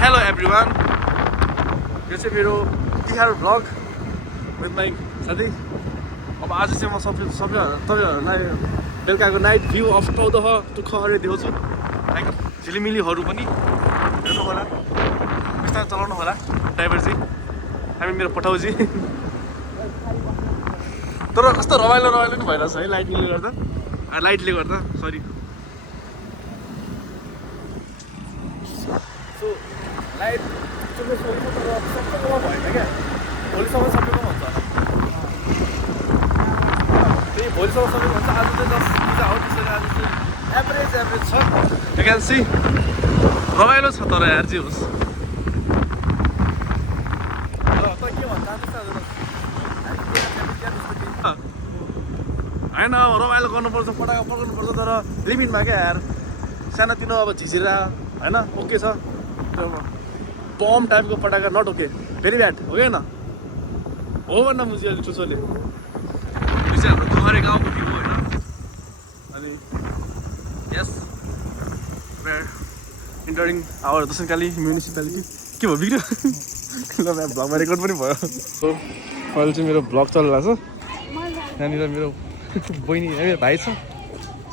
Hello everyone. यो चाहिँ मेरो तिहार भ्लग विथ माई साथी। अब आज चाहिँ म तपाईँहरूलाई बेलुकाको नाइट भ्यू अफ टौदह टुक्खहरे देखाउँछु। लाइक झिलिमिलीहरू पनि हेर्नु होला, बिस्तारै चलाउनु होला ड्राइभरजी, हामी मेरो पठाउजी। तर कस्तो रमाइलो पनि भइरहेछ है लाइटले गर्दा सरी। सो लाइट चुल्लो सोल्नु तर सबैकोमा भएन क्या, भोलिसम्म सबैकोमा हुन्छ होला। त्यही भोलिसम्म सबैको हुन्छ। आज चाहिँ जस्ट पूजा हो, त्यसरी आज चाहिँ एभरेज छ। यु क्यान सी रमाइलो छ तर यार जे होस्। के भन्छ होइन, अब रमाइलो गर्नुपर्छ, पटाका पड्काउनुपर्छ, तर लिमिटमा क्या यार। सानोतिनो अब झिझिरा होइन ओके छ, त्यो बम टाइपको पटाका नट ओके, भेरी ब्याड हो कि होइन? हो भन्न मुझी अलिक टुसोले। यो चाहिँ हाम्रो टुक्खरे गाउँको भ्यू होइन। अनि यस इन्टरिङ आवर दर्शनकाली म्युनिसिपालिटी। के भयो बिग्रियो? ल भ्लगमा रेकर्ड पनि भयो। सो अहिले चाहिँ मेरो भ्लग चलिरहेको छ। त्यहाँनिर मेरो बहिनी मेरो भाइ छ,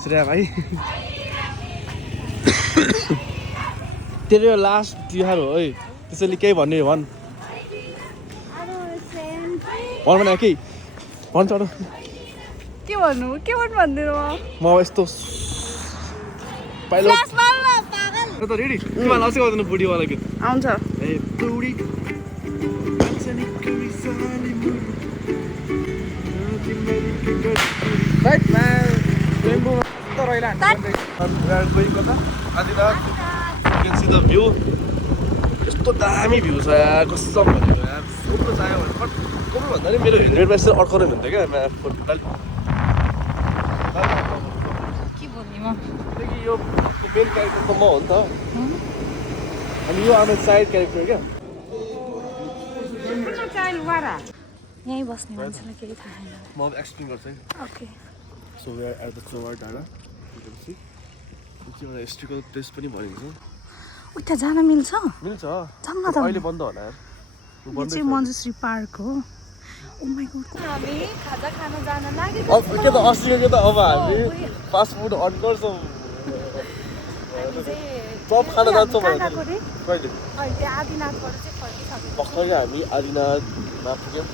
श्रेया भाइ। तेरो लास्ट तिहार हो है, त्यसैले केही भन्ने भन् भने केही भन्छ। के भन्नु भन्दिनँ म यस्तो पाइलो त रेडी। तिमीलाई अझै गर्दैन बुढीवाला गीत आउँछ। ए बुढी भ्यू यस्तो दामी भ्यू छ यार, कसम भनेको यार। सोध्नु चाह्यो भने बट कसो भन्दा नि मेरो 100 चाहिँ अड्काउनु हुन्थ्यो क्या म्याफ। के भन्ने म किनकि यो मेन क्यारेक्टर त म हो नि त, अनि यो आमा साइड क्यारेक्टर क्या। यहीँ बस्ने मान्छेलाई केही थाहा छैन। म अब एक्सप्लेन गर्छु है। Okay so we are at the Chaur डाँडा। यो चाहिँ एउटा हिस्ट्रिकल प्लेस पनि भनिन्छ। उता जान मिल्छ? मिल्छ, जाऊँ न त। अहिले बन्द होला यार। यो चाहिँ मञ्जुश्री पार्क हो। ओ माई गॉड, हामी खाजा खान जान लागेको अब के त अस्तिको के त अब हामी फास्ट फुड अर्डर गर्छौँ, चप खान जान्छौँ भने कहिले आदिनाथबाट चाहिँ फर्किसक्यो। भर्खरै हामी आदिनाथमा पुग्यौँ।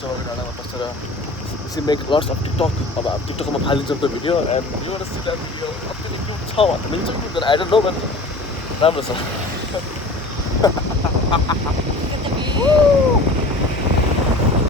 चौर डाँडामा बसेर मेक लट्स अफ टिकटक। अब हामी टिकटकमा फालिन्छौँ त्यो भिडियो। एन्ड यो एउटा सिधा भिडियो अत्यधिक छ भन्दा मिल्छ कि मिल्दैन आई डोन्ट नो, बट राम्रो छ।